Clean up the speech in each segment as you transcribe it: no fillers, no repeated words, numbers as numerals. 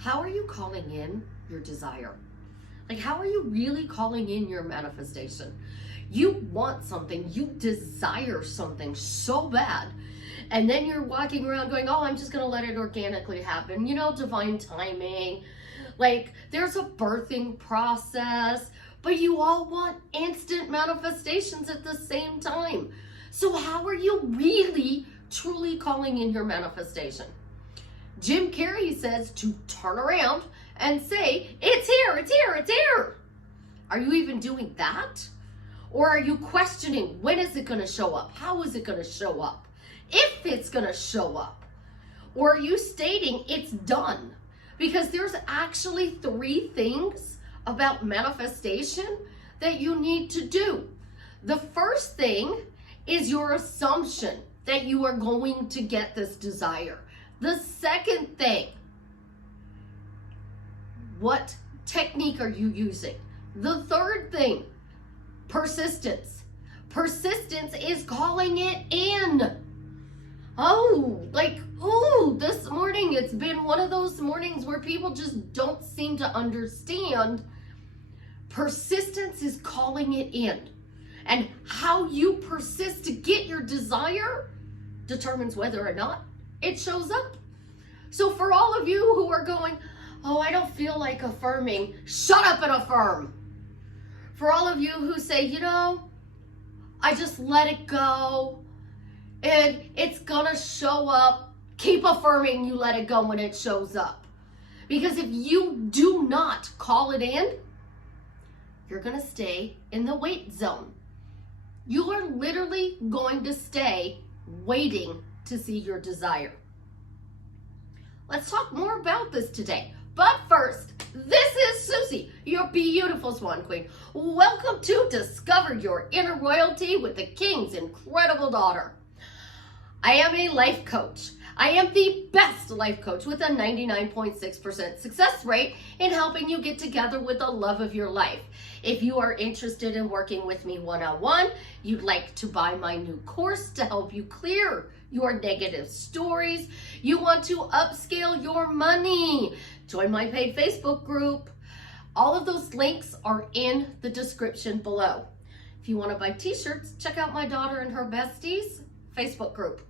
how are you calling in your desire? Like, how are you really calling in your manifestation? You want something, you desire something so bad, and then you're walking around going, oh, I'm just gonna let it organically happen. You know, divine timing. Like, there's a birthing process, but you all want instant manifestations at the same time. So how are you really, truly calling in your manifestation? Jim Carrey says to turn around and say, it's here, it's here, it's here. Are you even doing that? Or are you questioning, when is it going to show up? How is it going to show up? If it's going to show up? Or are you stating it's done? Because there's actually 3 things about manifestation that you need to do. The first thing is your assumption that you are going to get this desire. The second thing, what technique are you using? The third thing, persistence. Persistence is calling it in. Oh, this morning it's been one of those mornings where people just don't seem to understand. Persistence is calling it in. And how you persist to get your desire determines whether or not it shows up. So for all of you who are going, oh, I don't feel like affirming, shut up and affirm. For all of you who say, you know, I just let it go and it's gonna show up, keep affirming you let it go when it shows up. Because if you do not call it in, you're gonna stay in the wait zone. You are literally going to stay waiting to see your desire. Let's talk more about this today. But first, this is Susie, your beautiful Swan Queen. Welcome to Discover Your Inner Royalty with the King's Incredible Daughter. I am a life coach. I am the best life coach with a 99.6% success rate in helping you get together with the love of your life. If you are interested in working with me one-on-one, you'd like to buy my new course to help you clear your negative stories, you want to upscale your money, join my paid Facebook group. All of those links are in the description below. If you want to buy t-shirts, check out my daughter and her besties Facebook group.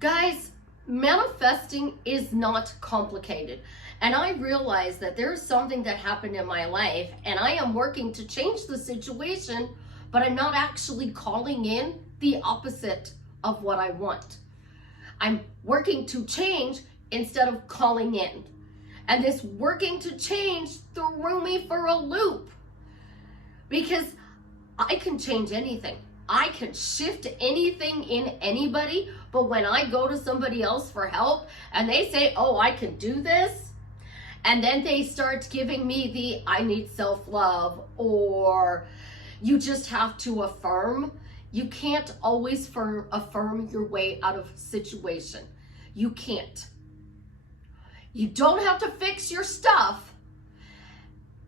Guys, manifesting is not complicated. And I realize that there's something that happened in my life and I am working to change the situation, but I'm not actually calling in the opposite of what I want. I'm working to change instead of calling in. And this working to change threw me for a loop because I can change anything. I can shift anything in anybody, but when I go to somebody else for help and they say, oh, I can do this, and then they start giving me the I need self-love or you just have to affirm. You can't always affirm your way out of a situation. You can't. You don't have to fix your stuff,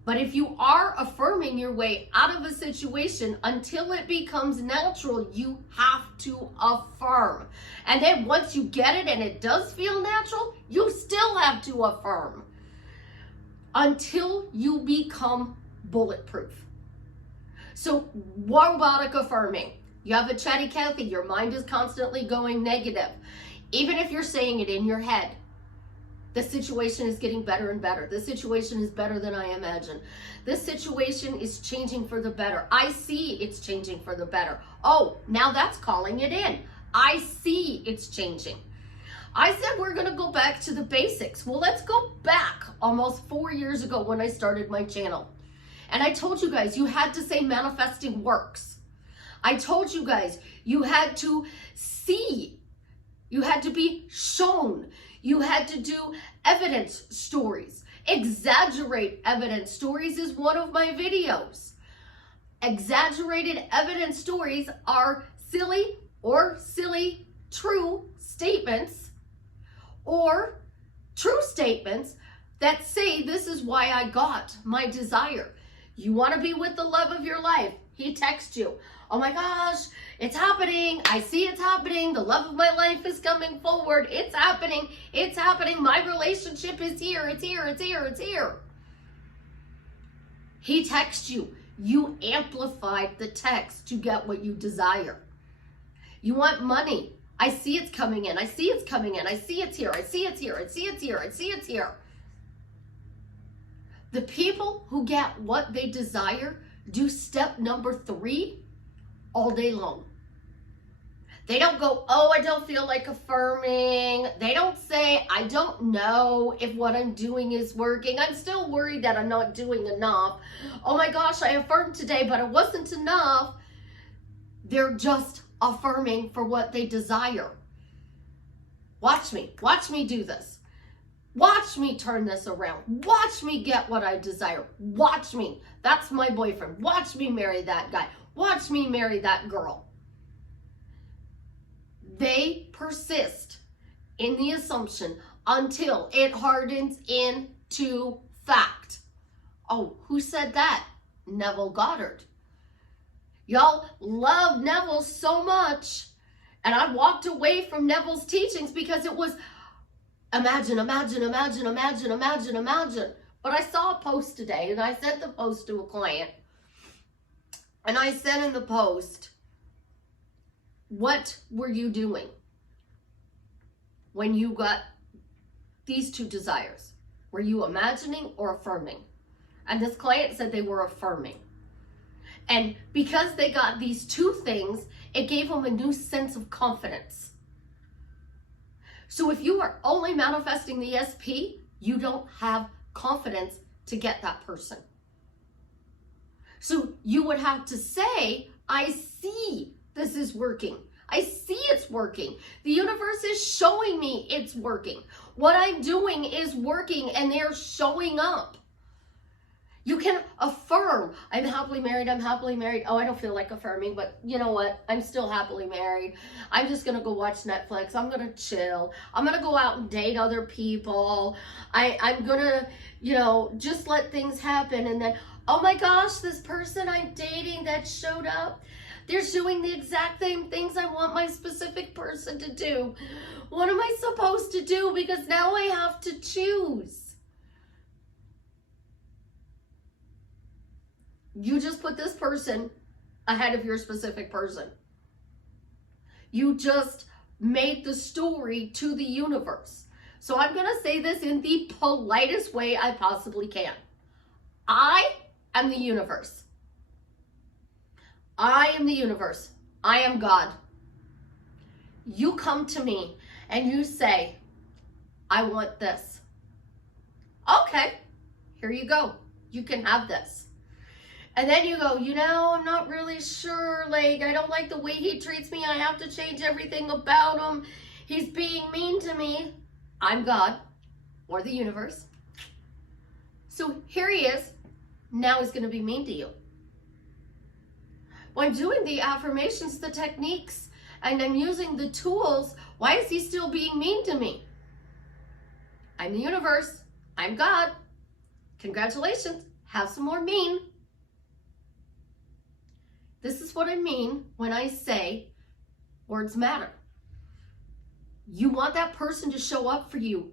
but if you are affirming your way out of a situation until it becomes natural, you have to affirm. And then once you get it and it does feel natural, you still have to affirm until you become bulletproof. So robotic affirming. You have a chatty Cathy, your mind is constantly going negative. Even if you're saying it in your head, the situation is getting better and better. This situation is better than I imagined. This situation is changing for the better. I see it's changing for the better. Oh, now that's calling it in. I see it's changing. I said we're going to go back to the basics. Well, let's go back almost 4 years ago when I started my channel. And I told you guys you had to say manifesting works. I told you guys you had to see. You had to be shown. You had to do evidence stories. Exaggerate evidence stories is one of my videos. Exaggerated evidence stories are silly or silly true statements or true statements that say this is why I got my desire. You want to be with the love of your life. He texts you, Oh my gosh, it's happening. I see it's happening. The love of my life is coming forward. It's happening. It's happening. My relationship is here. It's here. It's here. It's here. He texts you. You amplified the text to get what you desire. You want money. I see it's coming in. I see it's coming in. I see it's here. I see it's here. I see it's here. I see it's here. The people who get what they desire do step number 3 all day long. They don't go, oh, I don't feel like affirming. They don't say, I don't know if what I'm doing is working. I'm still worried that I'm not doing enough. Oh my gosh, I affirmed today, but it wasn't enough. They're just affirming for what they desire. Watch me do this. Watch me turn this around. Watch me get what I desire. Watch me. That's my boyfriend. Watch me marry that guy. Watch me marry that girl. They persist in the assumption until it hardens into fact. Oh, who said that? Neville Goddard. Y'all love Neville so much. And I walked away from Neville's teachings because it was imagine. But I saw a post today, and I sent the post to a client. And I said in the post, what were you doing when you got these 2 desires? Were you imagining or affirming? And this client said they were affirming. And because they got these 2 things, it gave them a new sense of confidence. So if you are only manifesting the SP, you don't have confidence to get that person. So you would have to say, I see this is working. I see it's working. The universe is showing me it's working. What I'm doing is working, and they're showing up. You can affirm, I'm happily married, I'm happily married. Oh, I don't feel like affirming, but you know what? I'm still happily married. I'm just going to go watch Netflix. I'm going to chill. I'm going to go out and date other people. I'm going to, just let things happen. And then, oh my gosh, this person I'm dating that showed up, they're doing the exact same things I want my specific person to do. What am I supposed to do? Because now I have to choose. You just put this person ahead of your specific person. You just made the story to the universe. So I'm going to say this in the politest way I possibly can. I am the universe. I am the universe. I am God. You come to me and you say, I want this. Okay, here you go. You can have this. And then you go, I'm not really sure. Like, I don't like the way he treats me. I have to change everything about him. He's being mean to me. I'm God, or the universe. So here he is. Now he's going to be mean to you. When I'm doing the affirmations, the techniques, and I'm using the tools, why is he still being mean to me? I'm the universe. I'm God. Congratulations. Have some more mean. This is what I mean when I say words matter. You want that person to show up for you.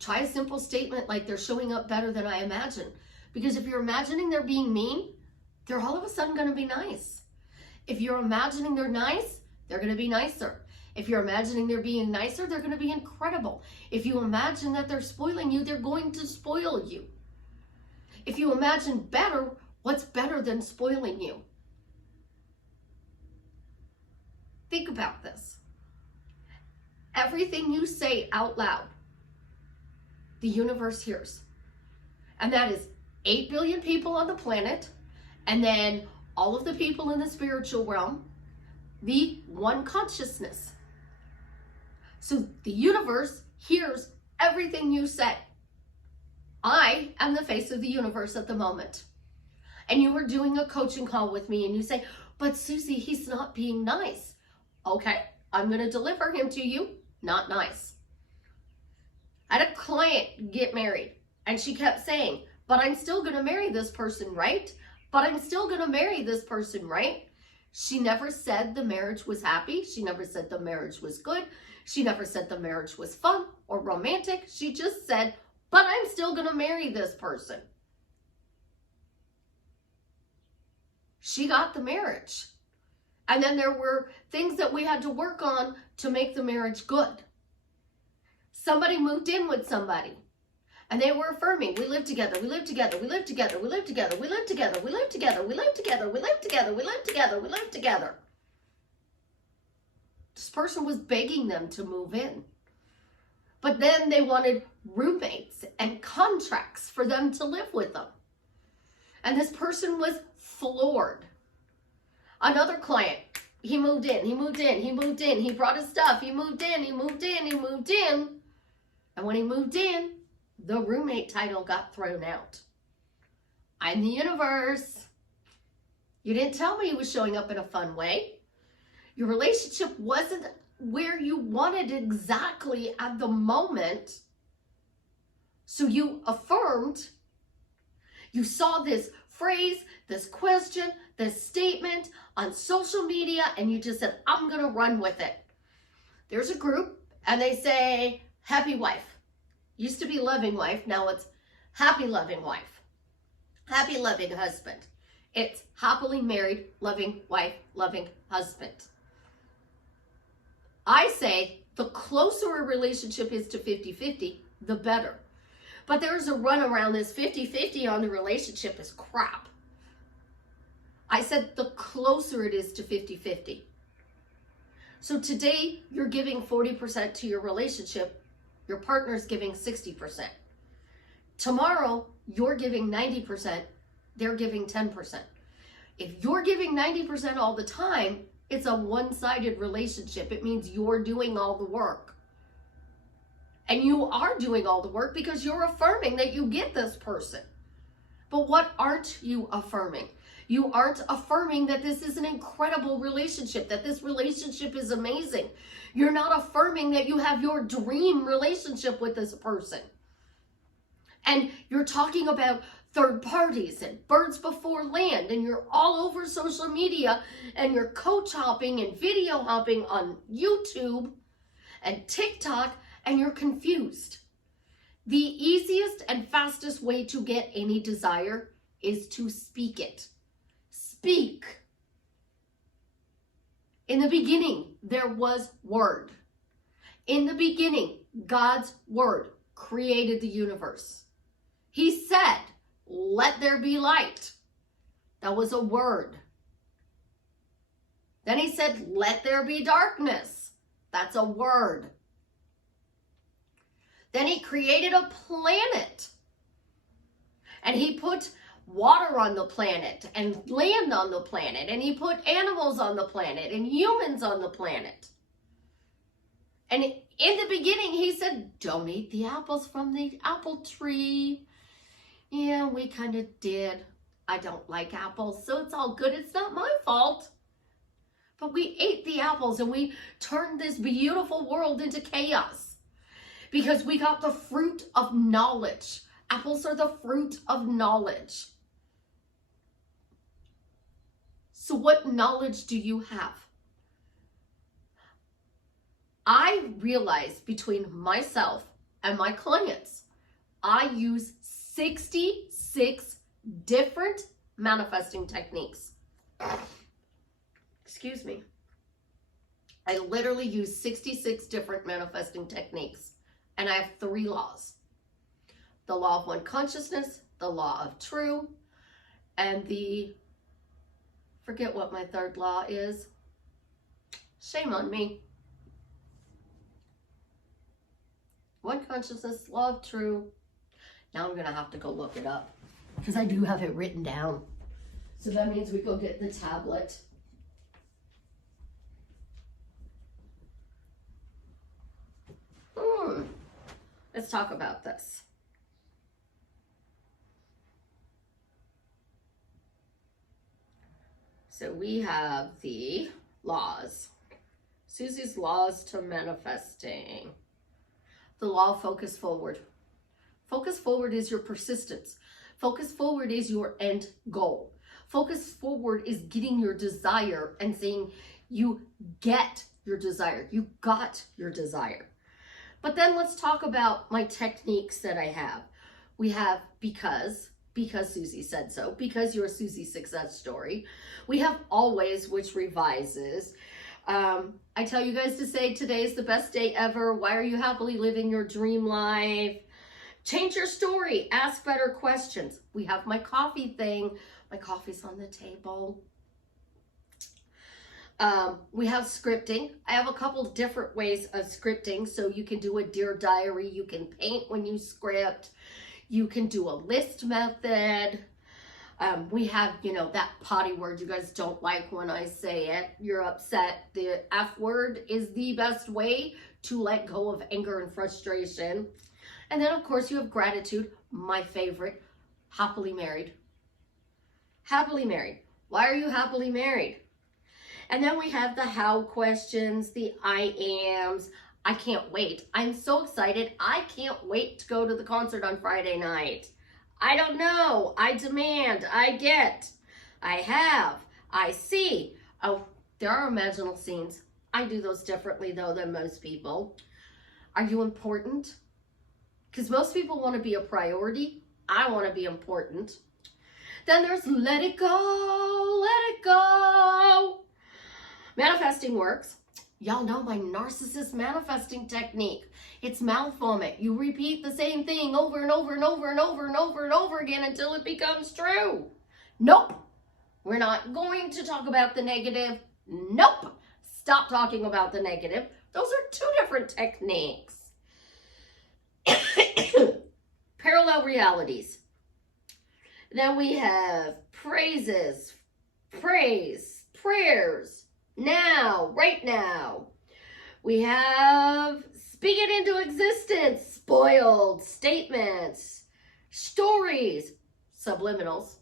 Try a simple statement like they're showing up better than I imagine. Because if you're imagining they're being mean, they're all of a sudden going to be nice. If you're imagining they're nice, they're going to be nicer. If you're imagining they're being nicer, they're going to be incredible. If you imagine that they're spoiling you, they're going to spoil you. If you imagine better, what's better than spoiling you? Think about this. Everything you say out loud, the universe hears. And that is 8 billion people on the planet, and then all of the people in the spiritual realm, the one consciousness. So the universe hears everything you say. I am the face of the universe at the moment. And you were doing a coaching call with me and you say, but Susie, he's not being nice. Okay, I'm going to deliver him to you. Not nice. I had a client get married and she kept saying, but I'm still going to marry this person, right? But I'm still going to marry this person, right? She never said the marriage was happy. She never said the marriage was good. She never said the marriage was fun or romantic. She just said, but I'm still going to marry this person. She got the marriage. And then there were things that we had to work on to make the marriage good. Somebody moved in with somebody. And they were affirming, we live together, we live together, we live together, we live together, we live together, we live together, we live together, we live together, we live together, we live together. This person was begging them to move in. But then they wanted roommates and contracts for them to live with them. And this person was floored. Another client, he moved in, he moved in, he moved in, he brought his stuff, he moved in, he moved in, he moved in. And when he moved in, the roommate title got thrown out. I'm the universe. You didn't tell me he was showing up in a fun way. Your relationship wasn't where you wanted exactly at the moment. So you affirmed. You saw this phrase, this question, this statement on social media, and you just said, I'm going to run with it. There's a group, and they say, happy wife. Used to be loving wife, now it's happy loving wife. Happy loving husband. It's happily married, loving wife, loving husband. I say the closer a relationship is to 50-50, the better. But there's a run around this 50-50 on the relationship is crap. I said the closer it is to 50-50. So today you're giving 40% to your relationship. Your partner's giving 60%. Tomorrow, you're giving 90%, they're giving 10%. If you're giving 90% all the time, it's a one-sided relationship. It means you're doing all the work. And you are doing all the work because you're affirming that you get this person. But what aren't you affirming? You aren't affirming that this is an incredible relationship, that this relationship is amazing. You're not affirming that you have your dream relationship with this person. And you're talking about third parties and birds before land, and you're all over social media, and you're coach hopping and video hopping on YouTube and TikTok, and you're confused. The easiest and fastest way to get any desire is to speak it. Speak. In the beginning, there was word. In the beginning, God's word created the universe. He said, let there be light. That was a word. Then he said, let there be darkness. That's a word. Then he created a planet. And he put water on the planet and land on the planet, and he put animals on the planet and humans on the planet. And in the beginning he said, don't eat the apples from the apple tree. Yeah, we kind of did. I don't like apples, so it's all good. It's not my fault. But we ate the apples and we turned this beautiful world into chaos because we got the fruit of knowledge. Apples are the fruit of knowledge. So what knowledge do you have? I realize between myself and my clients, I use 66 different manifesting techniques. Excuse me. I literally use 66 different manifesting techniques, and I have 3 laws. The law of one consciousness, the law of true, and forget what my 3rd law is. Shame on me. One consciousness, law of true. Now I'm going to have to go look it up because I do have it written down. So that means we go get the tablet. Let's talk about this. So we have the laws. Susie's laws to manifesting. The law of focus forward. Focus forward is your persistence. Focus forward is your end goal. Focus forward is getting your desire and saying you get your desire. You got your desire. But then let's talk about my techniques that I have. We have because Susie said so, because you're a Susie success story. We have always, which revises. I tell you guys to say today is the best day ever. Why are you happily living your dream life? Change your story. Ask better questions. We have my coffee thing. My coffee's on the table. We have scripting. I have a couple different ways of scripting. So you can do a Dear Diary. You can paint when you script. You can do a list method. We have, that potty word you guys don't like when I say it. You're upset. The F word is the best way to let go of anger and frustration. And then, of course, you have gratitude, my favorite, happily married. Happily married. Why are you happily married? And then we have the how questions, the I ams. I can't wait. I'm so excited. I can't wait to go to the concert on Friday night. I don't know. I demand. I get. I have. I see. Oh, there are imaginal scenes. I do those differently, though, than most people. Are you important? Because most people want to be a priority. I want to be important. Then there's let it go. Let it go. Manifesting works. Y'all know my narcissist manifesting technique. It's mouth vomit. You repeat the same thing over and over and over and over and over and over again until it becomes true. Nope. We're not going to talk about the negative. Nope. Stop talking about the negative. Those are two different techniques. Parallel realities. Then we have praises, praise, prayers, now, right now. We have speak it into existence, spoiled statements, stories, subliminals.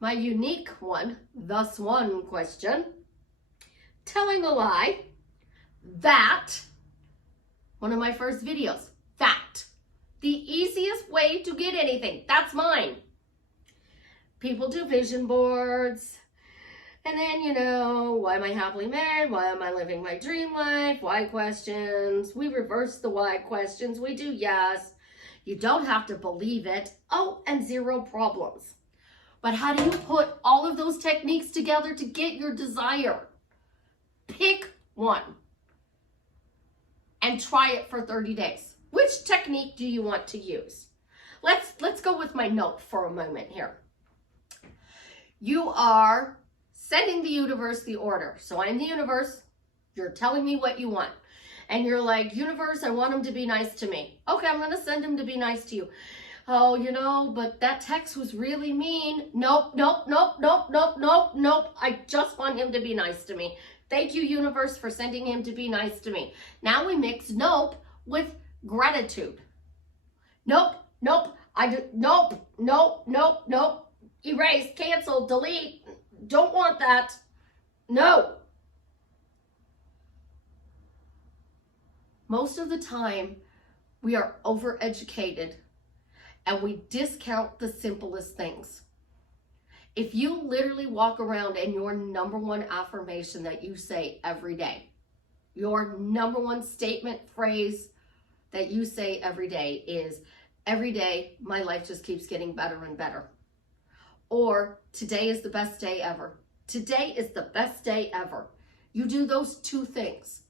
My unique one, thus one question, telling a lie, that, one of my first videos, that. The easiest way to get anything, that's mine. People do vision boards. And then, why am I happily married? Why am I living my dream life? Why questions. We reverse the why questions. We do yes. You don't have to believe it. Oh, and zero problems. But how do you put all of those techniques together to get your desire? Pick one and try it for 30 days. Which technique do you want to use? Let's go with my note for a moment here. You are sending the universe the order. So I'm the universe. You're telling me what you want. And you're like, universe, I want him to be nice to me. Okay, I'm going to send him to be nice to you. Oh, but that text was really mean. Nope. I just want him to be nice to me. Thank you, universe, for sending him to be nice to me. Now we mix nope with gratitude. Nope. Erase, cancel, delete. Don't want that. No. Most of the time, we are overeducated and we discount the simplest things. If you literally walk around and your number one affirmation that you say every day, your number one statement, phrase that you say every day is, every day, my life just keeps getting better and better. Or, today is the best day ever. Today is the best day ever. You do those two things.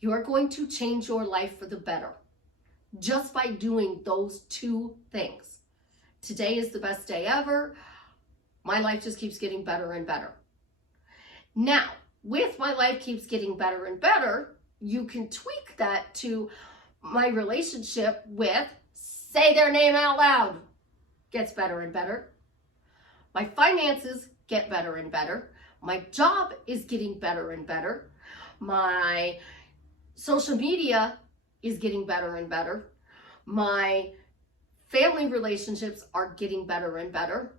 You are going to change your life for the better just by doing those two things. Today is the best day ever. My life just keeps getting better and better. Now, with my life keeps getting better and better, you can tweak that to my relationship with, say their name out loud, gets better and better. My finances get better and better. My job is getting better and better. My social media is getting better and better. My family relationships are getting better and better.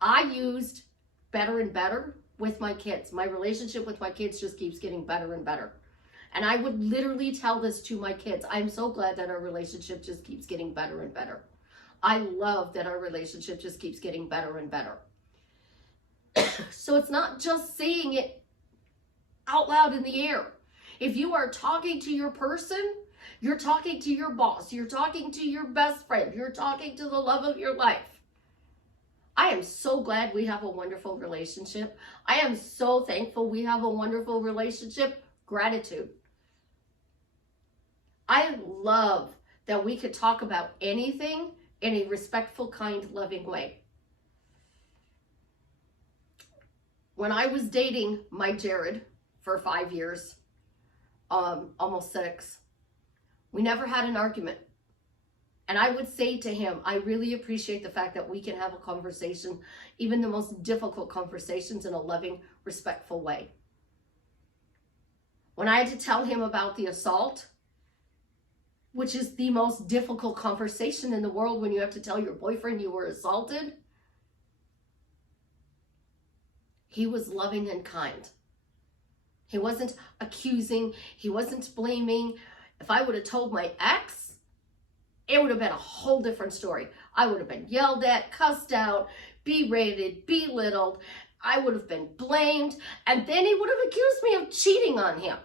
I used better and better with my kids. My relationship with my kids just keeps getting better and better. And I would literally tell this to my kids. I'm so glad that our relationship just keeps getting better and better. I love that our relationship just keeps getting better and better. So it's not just saying it out loud in the air. If you are talking to your person, you're talking to your boss, you're talking to your best friend, you're talking to the love of your life. I am so glad we have a wonderful relationship. I am so thankful we have a wonderful relationship. Gratitude. I love that we could talk about anything in a respectful, kind, loving way. When I was dating my Jared for 5 years, almost 6, we never had an argument. And I would say to him, I really appreciate the fact that we can have a conversation, even the most difficult conversations, in a loving, respectful way. When I had to tell him about the assault, which is the most difficult conversation in the world when you have to tell your boyfriend you were assaulted, he was loving and kind. He wasn't accusing. He wasn't blaming. If I would have told my ex, it would have been a whole different story. I would have been yelled at, cussed out, berated, belittled. I would have been blamed. And then he would have accused me of cheating on him.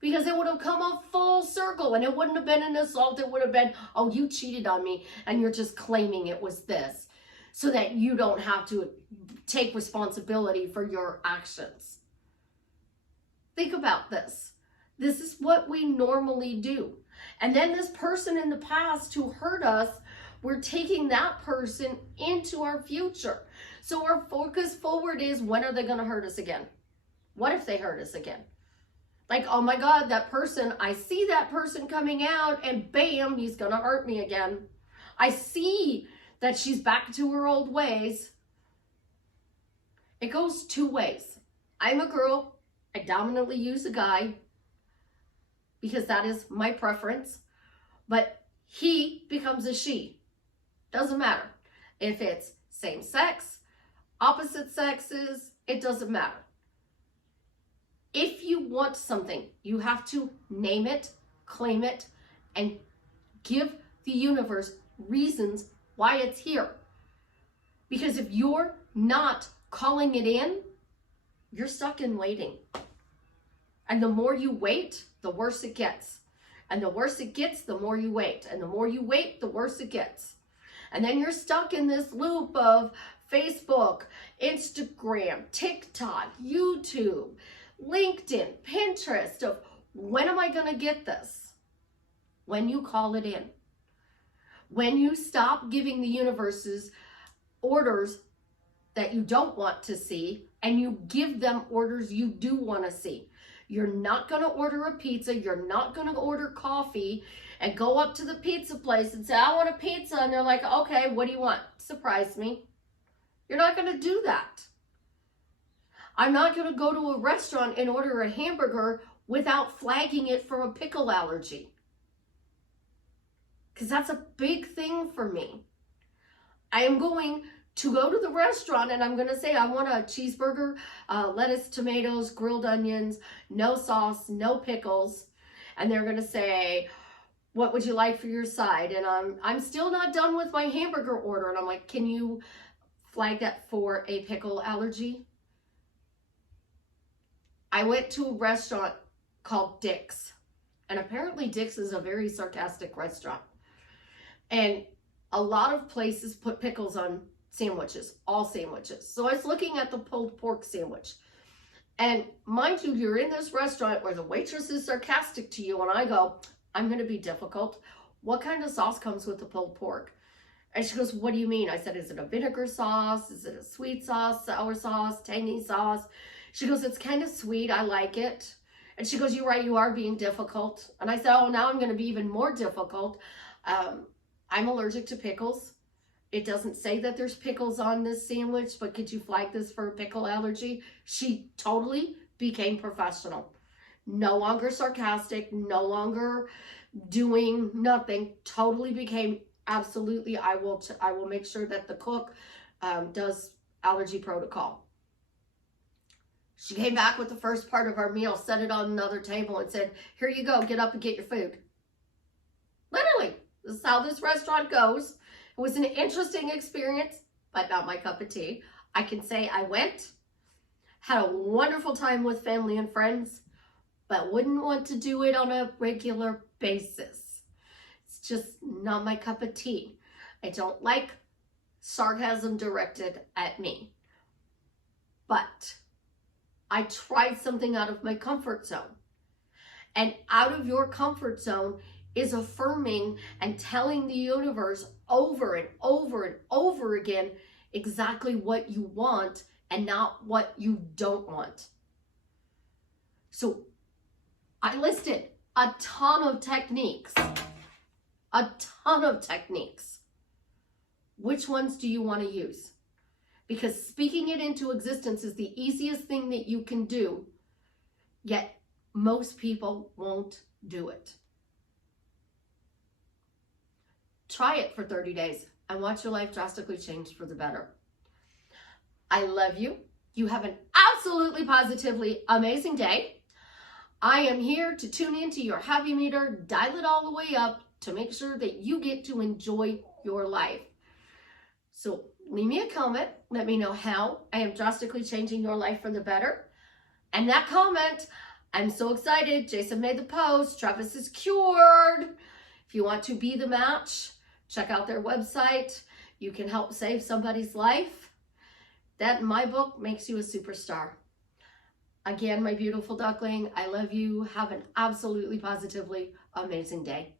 Because it would have come a full circle, and it wouldn't have been an assault. It would have been, oh, you cheated on me and you're just claiming it was this, so that you don't have to take responsibility for your actions. Think about this. This is what we normally do. And then this person in the past who hurt us, we're taking that person into our future. So our focus forward is, when are they going to hurt us again? What if they hurt us again? Like, oh my God, that person, I see that person coming out and bam, he's going to hurt me again. I see that she's back to her old ways. It goes two ways. I'm a girl. I dominantly use a guy because that is my preference. But he becomes a she. Doesn't matter. If it's same sex, opposite sexes, it doesn't matter. If you want something, you have to name it, claim it, and give the universe reasons why it's here. Because if you're not calling it in, you're stuck in waiting. And the more you wait, the worse it gets. And the worse it gets, the more you wait. And the more you wait, the worse it gets. And then you're stuck in this loop of Facebook, Instagram, TikTok, YouTube, LinkedIn, Pinterest, of when am I going to get this? When you call it in. When you stop giving the universe's orders that you don't want to see, and you give them orders you do want to see. You're not going to order a pizza. You're not going to order coffee and go up to the pizza place and say, I want a pizza. And they're like, okay, what do you want? Surprise me. You're not going to do that. I'm not going to go to a restaurant and order a hamburger without flagging it for a pickle allergy. Because that's a big thing for me. I am going to go to the restaurant and I'm going to say, I want a cheeseburger, lettuce, tomatoes, grilled onions, no sauce, no pickles. And they're going to say, what would you like for your side? And I'm still not done with my hamburger order. And I'm like, can you flag that for a pickle allergy? I went to a restaurant called Dick's. And apparently Dick's is a very sarcastic restaurant. And a lot of places put pickles on sandwiches, all sandwiches. So I was looking at the pulled pork sandwich. And mind you, you're in this restaurant where the waitress is sarcastic to you. And I go, I'm going to be difficult. What kind of sauce comes with the pulled pork? And she goes, what do you mean? I said, is it a vinegar sauce? Is it a sweet sauce, sour sauce, tangy sauce? She goes, it's kind of sweet. I like it. And she goes, you're right. You are being difficult. And I said, oh, now I'm going to be even more difficult. I'm allergic to pickles. It doesn't say that there's pickles on this sandwich, but could you flag this for a pickle allergy? She totally became professional. No longer sarcastic, no longer doing nothing. Totally became absolutely, I will make sure that the cook does allergy protocol. She came back with the first part of our meal, set it on another table and said, here you go, get up and get your food. Literally, this is how this restaurant goes. It was an interesting experience, but not my cup of tea. I can say I went, had a wonderful time with family and friends, but wouldn't want to do it on a regular basis. It's just not my cup of tea. I don't like sarcasm directed at me. But I tried something out of my comfort zone. And out of your comfort zone is affirming and telling the universe over and over and over again exactly what you want and not what you don't want. So I listed a ton of techniques. Which ones do you want to use? Because speaking it into existence is the easiest thing that you can do, yet most people won't do it. Try it for 30 days and watch your life drastically change for the better. I love you. You have an absolutely positively amazing day. I am here to tune into your happy meter, dial it all the way up to make sure that you get to enjoy your life. So leave me a comment. Let me know how I am drastically changing your life for the better. And that comment, I'm so excited. Jason made the post. Travis is cured. If you want to be the match, check out their website. You can help save somebody's life. That, in my book, makes you a superstar. Again, my beautiful duckling, I love you. Have an absolutely positively amazing day.